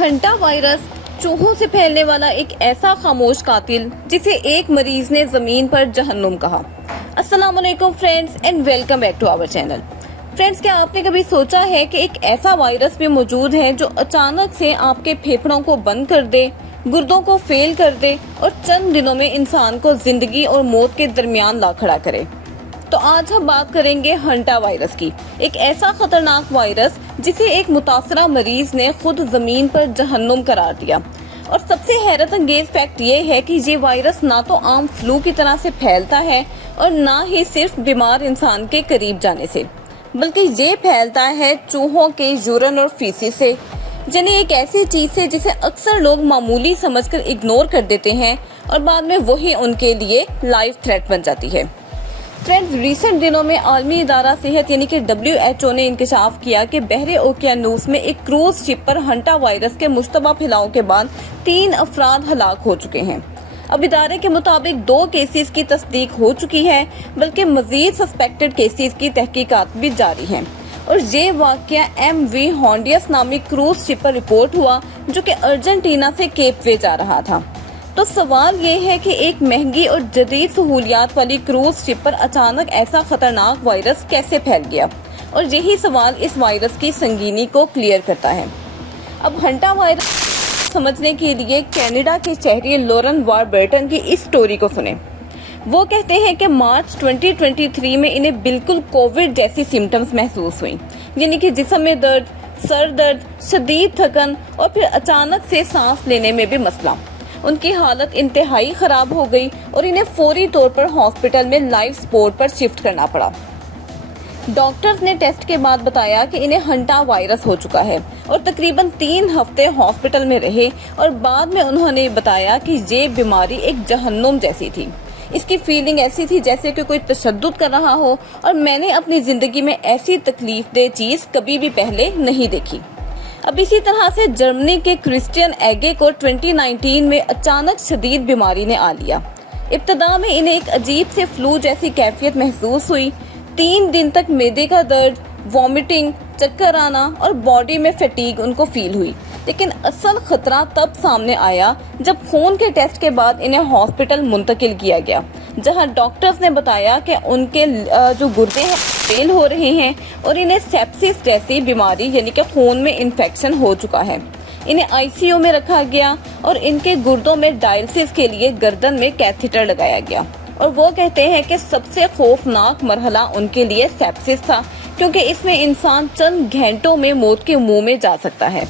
Hanta virus चूहों से फैलने वाला एक ऐसा खामोश कातिल जिसे एक मरीज ने जमीन पर जहन्नुम कहा। अस्सलाम वालेकुम friends and welcome back to our channel. Friends, क्या आपने कभी सोचा है कि एक ऐसा वायरस भी मौजूद है जो अचानक से आपके फेफड़ों को बंद कर दे, गुर्दों को फेल कर दे और चंद दिनों में इंसान को जिंदगी और मौत के दरमियान ला खड़ा करे। तो आज हम बात करेंगे हंटा वायरस की, एक ऐसा खतरनाक वायरस जिसे एक मुतासरा मरीज ने खुद जमीन पर जहन्नुम करार दिया। और सबसे हैरत अंगेज फैक्ट ये है कि ये वायरस ना तो आम फ्लू की तरह से फैलता है और ना ही सिर्फ बीमार इंसान के करीब जाने से, बल्कि ये फैलता है चूहों के यूरिन और फीसिस से, यानी एक ऐसी चीज से जिसे अक्सर लोग मामूली समझकर इग्नोर कर देते हैं और बाद में वही उनके लिए लाइफ थ्रेट बन जाती है। फ्रेंड्स, रिसेंट दिनों में आलमी इदारा सेहत यानी कि WHO ने इंकशाफ किया कि बहरे ओकियानूस में एक क्रूज शिप पर हंटा वायरस के मुश्तबा फैलाव के बाद 3 अफराद हलाक हो चुके हैं। अब इदारे के मुताबिक 2 केसेस की तस्दीक हो चुकी है, बल्कि मजीद सस्पेक्टेड केसेस की तहकीकात भी जारी हैं। और ये वाकया MV हॉन्डियस नामी क्रूज शिप पर रिपोर्ट हुआ जो कि अर्जेंटीना से केप वे जा रहा था। तो सवाल ये है कि एक महंगी और जदीद सहूलियात वाली क्रूज शिप पर अचानक ऐसा खतरनाक वायरस कैसे फैल गया, और यही सवाल इस वायरस की संगीनी को क्लियर करता है। अब हंटा वायरस समझने के लिए कनाडा के शहरी लॉरेन वारबर्टन की इस स्टोरी को सुने। वो कहते हैं कि मार्च 2023 में इन्हें बिल्कुल कोविड जैसी सिम्टम्स महसूस हुई, यानी कि जिस्म में दर्द, सर दर्द, शदीद थकन और फिर अचानक से सांस लेने में भी मसला। उनकी हालत इंतहाई खराब हो गई और इन्हें फौरी तौर पर हॉस्पिटल में लाइफ सपोर्ट पर शिफ्ट करना पड़ा। डॉक्टर्स ने टेस्ट के बाद बताया कि इन्हें हंटा वायरस हो चुका है और तकरीबन 3 हफ्ते हॉस्पिटल में रहे और बाद में उन्होंने बताया कि ये बीमारी एक जहन्नुम जैसी थी। इसकी फीलिंग ऐसी थी जैसे कि कोई तशद्दुद कर रहा हो और मैंने अपनी जिंदगी में ऐसी तकलीफ दे चीज कभी भी पहले नहीं देखी। अब इसी तरह से जर्मनी के क्रिस्टियन एगे को 2019 में अचानक शदीद बीमारी ने आ लिया। इब्तदा में इन्हें एक अजीब से फ्लू जैसी कैफियत महसूस हुई। 3 दिन तक मैदे का दर्द, वॉमिटिंग, चक्कर आना और बॉडी में फैटीग उनको फील हुई। लेकिन असल खतरा तब सामने आया जब खून के टेस्ट के बाद इन्हें हॉस्पिटल मुंतकिल किया गया, जहां डॉक्टर्स ने बताया कि उनके जो गुर्दे हैं फेल हो रहे हैं और इन्हें सेप्सिस जैसी बीमारी यानी कि खून में इन्फेक्शन हो चुका है। इन्हें ICU में रखा गया और इनके गुर्दों में डायलिसिस के लिए गर्दन में कैथेटर लगाया गया। और वो कहते हैं कि सबसे खौफनाक मरहला उनके लिए सेप्सिस था, क्योंकि इसमें इंसान चंद घंटों में मौत के मुंह में जा सकता है।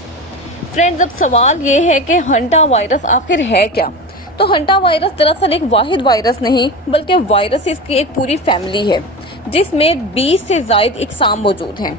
फ्रेंड्स, अब सवाल ये है कि हंटा वायरस आखिर है क्या? तो हंटा वायरस दरअसल एक वाहिद वायरस नहीं बल्कि वायरसेस की एक पूरी फैमिली है जिसमें 20 से ज्यादा इकसाम मौजूद हैं।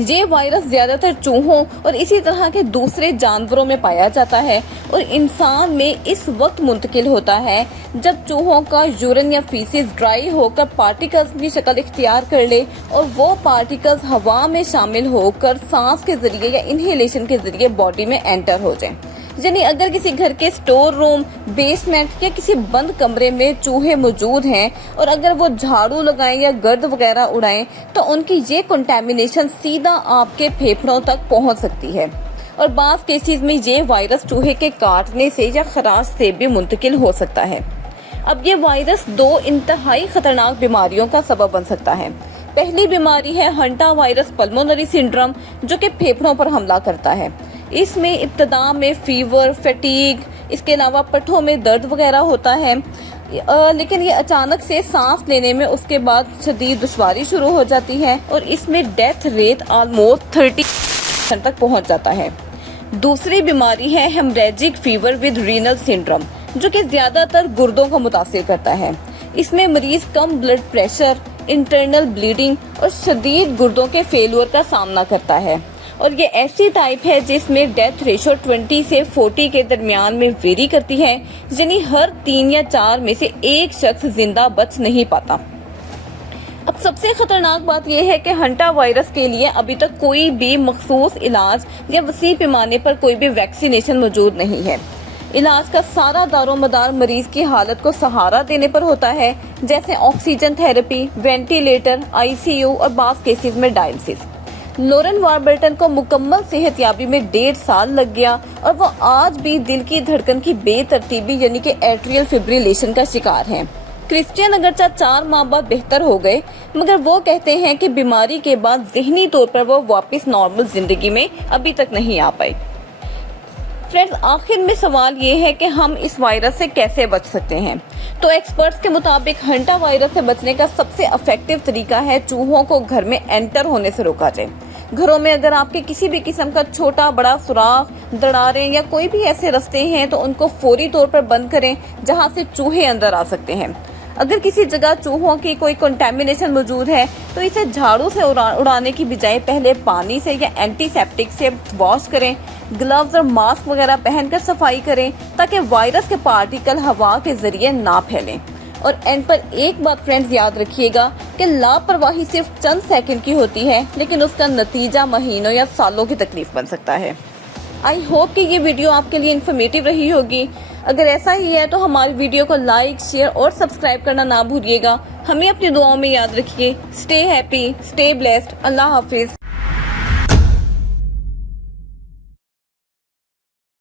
ये वायरस ज्यादातर चूहों और इसी तरह के दूसरे जानवरों में पाया जाता है और इंसान में इस वक्त मुंतकिल होता है जब चूहों का यूरिन या फीसिस ड्राई होकर पार्टिकल्स की शक्ल इख्तियार कर ले और वो पार्टिकल्स हवा में शामिल होकर सांस के जरिए या इनहेलेशन के जरिए बॉडी में एंटर हो जाएं। यानी अगर किसी घर के स्टोर रूम, बेसमेंट या किसी बंद कमरे में चूहे मौजूद हैं और अगर वो झाड़ू लगाएं या गर्द वगैरह उड़ाएं तो उनकी ये कंटेमिनेशन सीधा आपके फेफड़ों तक पहुंच सकती है। और बाज़ केसेस में ये वायरस चूहे के काटने से या खराश से भी मुंतकिल हो सकता है। अब ये वायरस 2 इंतहाई खतरनाक बीमारियों का सबब बन सकता है। पहली बीमारी है हंटा वायरस पल्मोनरी सिंड्रोम, जो कि फेफड़ों पर हमला करता है। इसमें इब्तदा में फीवर, फैटीग, इसके अलावा पट्ठों में दर्द वगैरह होता है, लेकिन ये अचानक से सांस लेने में उसके बाद शदीद दुश्वारी शुरू हो जाती है और इसमें डेथ रेट ऑलमोस्ट 30% तक पहुंच जाता है। दूसरी बीमारी है haemorrhagic fever with renal syndrome, जो कि ज्यादातर गुर्दों को मुतासिर करता है। इसमें मरीज कम ब्लड प्रेशर, इंटरनल ब्लीडिंग और शदीद गुर्दों के फेलियर का सामना करता है। और ये ऐसी टाइप है जिसमें डेथ रेशो 20 से 40 के दरमियान में वेरी करती है, यानी हर 3 या 4 में से एक शख्स जिंदा बच नहीं पाता। अब सबसे खतरनाक बात यह है कि हंटा वायरस के लिए अभी तक कोई भी मखसूस इलाज या वसी पैमाने पर कोई भी वैक्सीनेशन मौजूद नहीं है। इलाज का सारा दारोमदार मरीज की हालत को सहारा देने पर होता है, जैसे ऑक्सीजन थेरेपी, वेंटिलेटर, ICU और बास केसेस में डायलिसिस। लॉरेन वारबर्टन को मुकम्मल सेहतयाबी में 1.5 साल लग गया और वो आज भी दिल की धड़कन की बेतरतीबी यानी कि एट्रियल फिब्रिलेशन का शिकार हैं। क्रिश्चियन अगरचा 4 माह बाद बेहतर हो गए, मगर वो कहते हैं कि बीमारी के बाद ज़हनी तौर पर वो वापस नॉर्मल जिंदगी में अभी तक नहीं आ पाए। फ्रेंड्स, आखिर में सवाल ये है कि हम इस वायरस से कैसे बच सकते हैं। तो एक्सपर्ट्स के मुताबिक हंटा वायरस से बचने का सबसे इफेक्टिव तरीका है चूहों को घर में एंटर होने से रोका जाए। घरों में अगर आपके किसी भी किस्म का छोटा बड़ा सुराख, दरारें या कोई भी ऐसे रास्ते हैं तो उनको फौरी तौर पर बंद करें जहां से चूहे अंदर आ सकते हैं। अगर किसी जगह चूहों की कोई कंटेमिनेशन मौजूद है तो इसे झाड़ू से उड़ाने की बजाय पहले पानी से या एंटीसेप्टिक से वॉश करें। ग्लव्स और मास्क वगैरह पहनकर सफाई करें ताकि वायरस के पार्टिकल हवा के जरिए ना फैलें। और एंड पर एक बात फ्रेंड्स याद रखिएगा कि लापरवाही सिर्फ चंद सेकंड की होती है, लेकिन उसका नतीजा महीनों या सालों की तकलीफ बन सकता है। आई होप कि ये वीडियो आपके लिए इन्फॉर्मेटिव रही होगी। अगर ऐसा ही है तो हमारी वीडियो को लाइक, शेयर और सब्सक्राइब करना ना भूलिएगा। हमें अपनी दुआओं में याद रखिए। Stay happy, stay blessed. अल्लाह हाफिज।